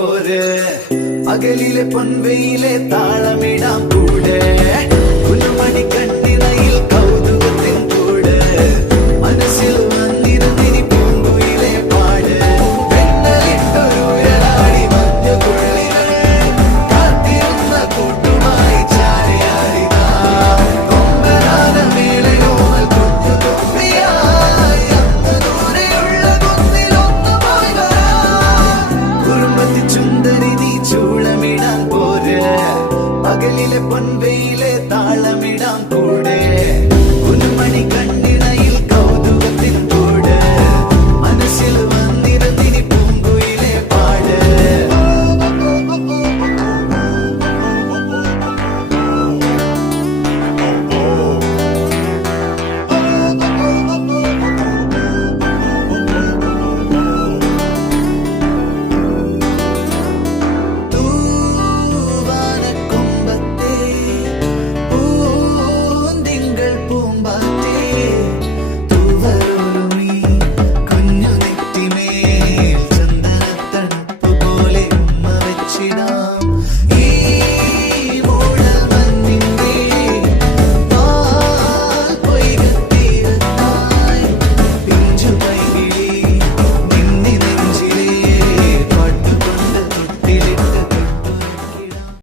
പോര് പകലിലെ പൊൻവെയിലെ താളമിടാം കൂടെ പുൽമണി കണ്ണിണയിൽ കൗതുകത്തിൻ കൂട് മനസ്സിൽ വന്നിരുന്നിനി പൂങ്കുയിലെ പാട് പെണ്ണലിട്ടൊരുഴലാടി മഞ്ഞുകുള്ളികൾ കാത്തിരുന്ന കൂട്ടുമായി ചാരിയാടിതാ കൊമ്പനാന മേളയോമൽ കുഞ്ഞു തുമ്പിയായി അന്ന് ദൂരെയുള്ള കുന്നിലൊന്നു പോയി കുറുമ്പത്തി ചുന്ദരി നീ ചൂളമിടാൻ പോര് പകലിലെ പൊൻവെ